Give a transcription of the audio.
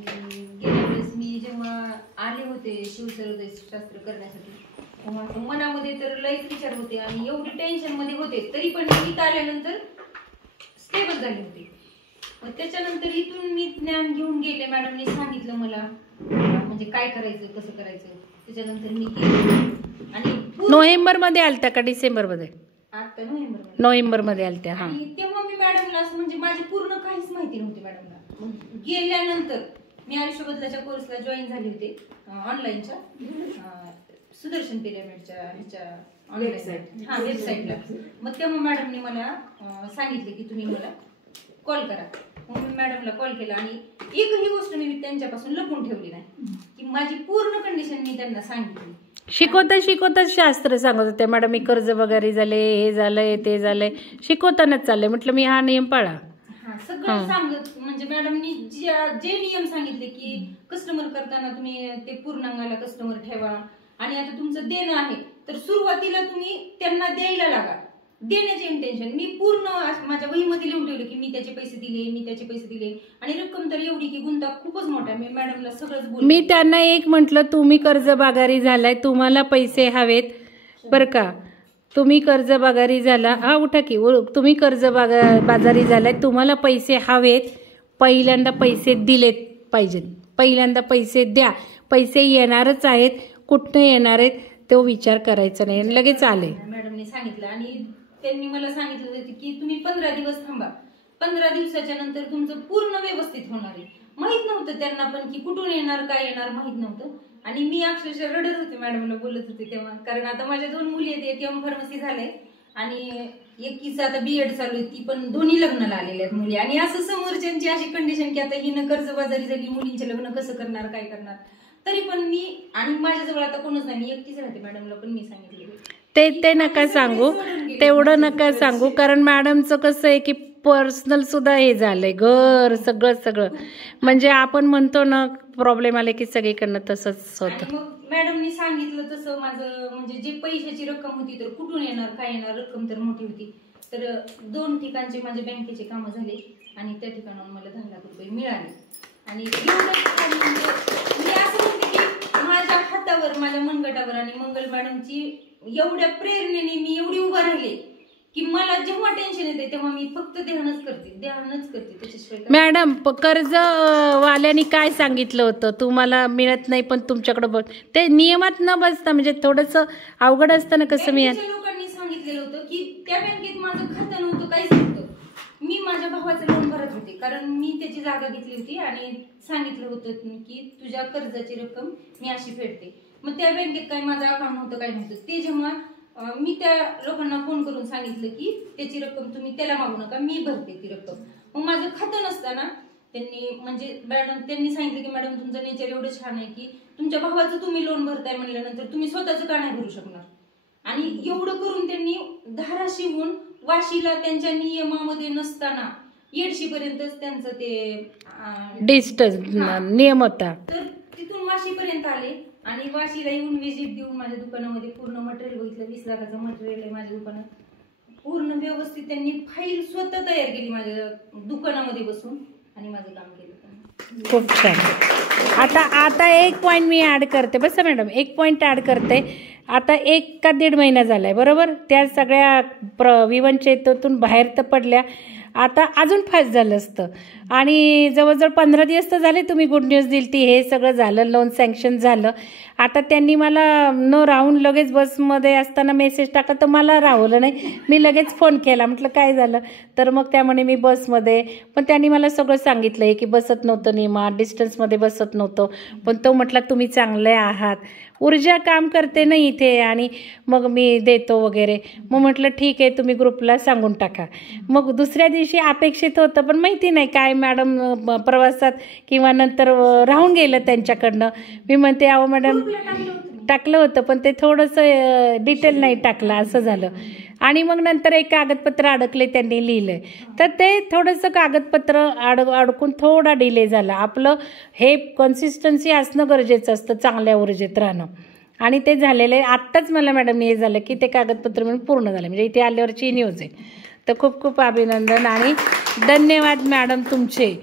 गेल्या वेळेस मी जेव्हा आले होते शिवसर्वोदय शास्त्र करण्यासाठी तेव्हा मनामध्ये तर लयच विचार होते आणि एवढी टेन्शन मध्ये होते, तरी पण मी इथं आल्यानंतर स्टेबल झाले होते. मग त्याच्यानंतर इथून मी ज्ञान घेऊन गेले. मॅडमने सांगितलं मला म्हणजे काय करायचं कसं करायचं. त्याच्यानंतर मी केलं आणि नोव्हेंबर मध्ये आलता का डिसेंबर मध्ये? आता नोव्हेंबर मध्ये आलत्या. हा, तेव्हा मी मॅडमला असं म्हणजे माझी पूर्ण काहीच माहिती नव्हती मॅडमला. मग गेल्यानंतर मी आयुष्य बदलाच्या कोर्सला जॉईन झाले होते ऑनलाईनच्या सुदर्शन पिरॅमिडच्या ह्याच्या वेबसाईटला. मग तेव्हा मॅडमने मला सांगितले की तुम्ही मला कॉल करा. मग मी मॅडमला कॉल केला आणि एकही गोष्ट मी त्यांच्यापासून लपून ठेवली नाही की माझी पूर्ण कंडिशन मी त्यांना सांगितली. शिकवताच शास्त्र सांगत होते मॅडम, मी कर्ज वगैरे झाले, हे झालंय ते झालंय, शिकवतानाच चाललंय. म्हटलं मी हा नियम पाळा. हा सगळं सांगत म्हणजे मॅडमनी जे नियम सांगितले की कस्टमर करताना तुम्ही ते पूर्णांगाला कस्टमर ठेवा आणि आता तुमचं देणं आहे तर सुरुवातीला तुम्ही त्यांना द्यायला लागा. देण्याचे इंटेन्शन मी पूर्ण माझ्या वहीमध्ये लिहून ठेवलं की मी त्याचे पैसे दिले आणि रक्कम तर एवढी की गुंता खूपच मोठा. मी मॅडमला सगळंच बोलले. मी त्यांना एक म्हटलं, तुम्ही कर्जबाजारी झालाय, तुम्हाला पैसे हवेत बरं का, तुम्ही कर्जबाजारी झाला, हा उठा की, तुम्ही कर्जबाजारी झालाय, तुम्हाला पैसे हवेत, पहिल्यांदा पैसे दिलेत पाहिजेत, पहिल्यांदा पैसे द्या. पैसे येणारच आहेत, कुठनं येणार आहेत तो विचार करायचा नाही, लगेच आले. मॅडमने सांगितलं आणि त्यांनी मला सांगितलं होतं की तुम्ही 15 दिवस थांबा, 15 दिवसाच्या नंतर तुमचं पूर्ण व्यवस्थित होणार आहे. माहित नव्हतं त्यांना पण की कुठून येणार काय येणार माहित नव्हतं आणि मी अक्षरशः रडत होते मॅडमला बोलत होते तेव्हा. कारण आता माझ्या 2 मुली आहेत, एक एम फार्मसी झालंय आणि एकीचं आता बीएड चालू आहे, ती पण दोन्ही लग्नाला आलेल्या आहेत मुली. आणि असं समोरच्यांची अशी कंडिशन की आता हिनं कर्जबाजारी झाली, मुलींचे लग्न कसं करणार काय करणार. तरी पण मी आणि माझ्याजवळ आता कोणच नाही, मी एकटीच राहते. मॅडमला पण मी सांगितले ते नका सांगू, तेवढं नका सांगू. कारण मॅडमचं कसं आहे की पर्सनल सुद्धा हे झालंय, घर सगळं म्हणजे आपण म्हणतो ना प्रॉब्लेम आले की सगळीकडनं तसंच होतं. मग मॅडमनी सांगितलं तसं माझं म्हणजे जे पैशाची रक्कम होती तर कुठून येणार काय येणार, रक्कम तर मोठी होती. तर 2 ठिकाणचे माझे बँकेचे कामं झाले आणि त्या ठिकाणाहून मला 10 लाख रुपये मिळाले. आणि मी असं म्हणते की माझ्या हातावर, माझ्या मनगटावर आणि मंगल मॅडमची एवढ्या प्रेरणेने मी एवढी उभा राहिले की मला जेव्हा टेन्शन येते तेव्हा मी फक्त ध्यानच करते त्याच्याशिवाय. मॅडम कर्ज वाल्यानी काय सांगितलं होतं, तुम्हाला मिळत नाही पण तुमच्याकडे बघ, ते नियमात न बसता म्हणजे थोडंसं अवघड असतं ना. कसं लोकांनी सांगितलेलं होतं की त्या बँकेत माझं खातं नव्हतं, काहीच नव्हतं. मी माझ्या भावाचं लोन भरत होते कारण मी त्याची जागा घेतली होती आणि सांगितलं होतं की तुझ्या कर्जाची रक्कम मी अशी फेडते. मग त्या बँकेत काही माझं अकाउंट नव्हतं काही नव्हतं. ते जेव्हा मी त्या लोकांना फोन करून सांगितलं की त्याची रक्कम तुम्ही त्याला मागू नका, मी भरते ती रक्कम. मग माझं खातं नसताना त्यांनी सांगितलं की मॅडम तुमचं नेचर एवढं छान आहे की तुमच्या भावाचं तुम्ही लोन भरताय म्हणल्यानंतर तुम्ही स्वतःचं का नाही भरू शकणार. आणि एवढं करून त्यांनी धाराशिवहून वाशीला त्यांच्या नियमामध्ये नसताना 800 पर्यंतच त्यांचं ते डिस्टन्स नियम होता. तर तिथून वाशीपर्यंत आले आणि वाशीला येऊन व्हिजिट देऊन माझ्या दुकानामध्ये पूर्ण मटेरियल बघितलं. 20 लाखाचं मटेरियल आहे माझ्या दुकानात. पूर्ण व्यवस्थित त्यांनी फाईल स्वतः तयार केली माझ्या दुकानामध्ये बसून आणि माझं काम केलं. खूप छान. आता एक पॉईंट मी ऍड करते. बस मॅडम, एक पॉईंट ऍड करते. आता 1 का 1.5 महिना झालाय बरोबर, त्या सगळ्या विवंचेतून बाहेर तर पडल्या, आता अजून फास्ट झालं असतं. आणि जवळजवळ 15 दिवस तर झाले तुम्ही गुड न्यूज दिली ती, हे सगळं झालं, लोन सँक्शन झालं. आता त्यांनी मला न राहून लगेच बसमध्ये असताना मेसेज टाकला तर मला राहवलं नाही, मी लगेच फोन केला, म्हटलं काय झालं. तर मग त्यामुळे मी बसमध्ये, पण त्यांनी मला सगळं सांगितलं आहे की बसत नव्हतं नियमात, डिस्टन्समध्ये बसत नव्हतं. पण तो म्हटला तुम्ही चांगले आहात, ऊर्जा काम करते ना इथे आणि मग मी देतो वगैरे. मग म्हटलं ठीक आहे तुम्ही ग्रुपला सांगून टाका. मग दुसऱ्या दिवशी अपेक्षित होतं पण माहिती नाही काय मॅडम प्रवासात किंवा नंतर राहून गेलं त्यांच्याकडनं. मी म्हणते अहो मॅडम टाकलं होतं पण ते थोडंसं डिटेल नाही टाकलं, असं झालं. आणि मग नंतर एक कागदपत्र अडकले त्यांनी लिहिलंय, तर ते थोडंसं कागदपत्र अडकून थोडा डिले झाला. आपलं हे कन्सिस्टन्सी असणं गरजेचं असतं, चांगल्या ऊर्जेत राहणं, आणि ते झालेलं आहे. आत्ताच मला मॅडम हे झालं की ते कागदपत्र म्हणून पूर्ण झालं, म्हणजे इथे आल्यावरची न्यूज आहे. तर खूप खूप अभिनंदन आणि धन्यवाद मॅडम तुमचे.